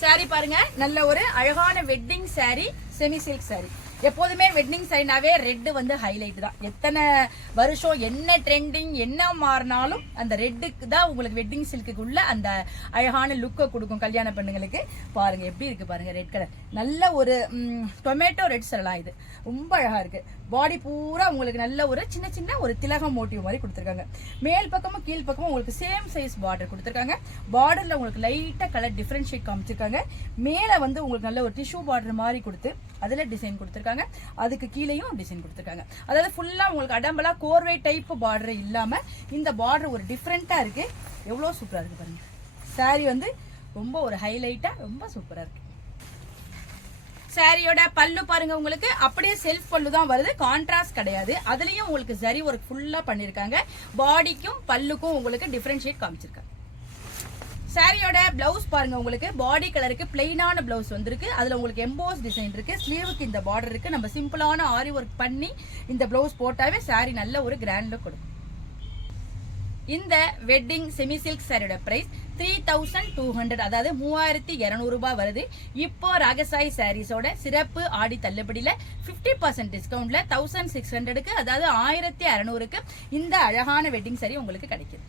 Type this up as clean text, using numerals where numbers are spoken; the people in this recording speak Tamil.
சாரி பாருங்க, நல்ல ஒரு அழகான wedding sorry, semi silk sorry. எப்போதுமே வெட்டிங் சாரினாவே ரெட் வந்து ஹைலைட் தான். எத்தனை வருஷம் என்ன ட்ரெண்டிங் என்ன மாறினாலும் அந்த ரெட்டுக்கு தான் உங்களுக்கு வெட்டிங் சில்க்குக்கு உள்ள அந்த அழகான லுக்கை கொடுக்கும் கல்யாண பெண்ணுங்களுக்கு. பாருங்க எப்படி இருக்கு பாருங்க, ரெட் கலர் நல்ல ஒரு டொமேட்டோ ரெட் சொல்லலாம். இது ரொம்ப அழகா இருக்கு. பாடி பூரா உங்களுக்கு நல்ல ஒரு சின்ன சின்ன ஒரு திலகம் மோட்டிவ் மாதிரி கொடுத்துருக்காங்க. மேல் பக்கமும் கீழ் பக்கமும் உங்களுக்கு சேம் சைஸ் பார்டர் கொடுத்துருக்காங்க. பார்டர்ல உங்களுக்கு லைட்டா கலர் டிஃபரன்ஷியேட் காமிச்சிருக்காங்க. மேல வந்து உங்களுக்கு நல்ல ஒரு டிஷ்யூ பார்டர் மாதிரி கொடுத்து அதுல டிசைன் கொடுத்துருக்காங்க. அதுக்கு கீழேயும் டிசைன் கொடுத்துருக்காங்க. அதாவது ஃபுல்லா உங்களுக்கு அடம்பலா கோர்வை டைப் பார்டர் இல்லாம இந்த பார்டர் ஒரு டிஃப்ரெண்டா இருக்கு. எவ்வளவு சூப்பரா இருக்கு பாருங்க. சாரி வந்து ரொம்ப ஒரு ஹைலைட்டா ரொம்ப சூப்பரா இருக்கு. சாரியோட பல்லு பாருங்க, உங்களுக்கு அப்படியே செல்ஃப் பல்லு தான் வருது, கான்ட்ராஸ்ட் கிடையாது. அதுலயும் உங்களுக்கு ஜரி ஒர்க் ஃபுல்லா பண்ணிருக்காங்க. பாடிக்கும் பல்லுக்கும் உங்களுக்கு டிஃபரன்ஷியேட் காமிச்சிருக்காங்க. சாரியோட பிளவுஸ் பாருங்க, உங்களுக்கு பாடி கலருக்கு பிளைனான பிளவுஸ் வந்திருக்கு. அதுல உங்களுக்கு எம்போஸ் டிசைன் இருக்கு. ஸ்லீவுக்கு இந்த பார்டர் இருக்கு. நம்ம சிம்பிளான ஆரி ஒர்க் பண்ணி இந்த பிளவுஸ் போட்டாவே சாரி நல்ல ஒரு கிராண்ட் லுக் கொடுக்கும். இந்த வெட்டிங் செமி சில்க் சாரியோட பிரைஸ் 3200, அதாவது 3200 ரூபாய் வருது. இப்போ ராகசாய் சாரீஸோட சிறப்பு ஆடி தள்ளுபடியில 50% டிஸ்கவுண்ட்ல 1600க்கு, அதாவது 1600க்கு இந்த அழகான வெட்டிங் சாரி உங்களுக்கு கிடைக்குது.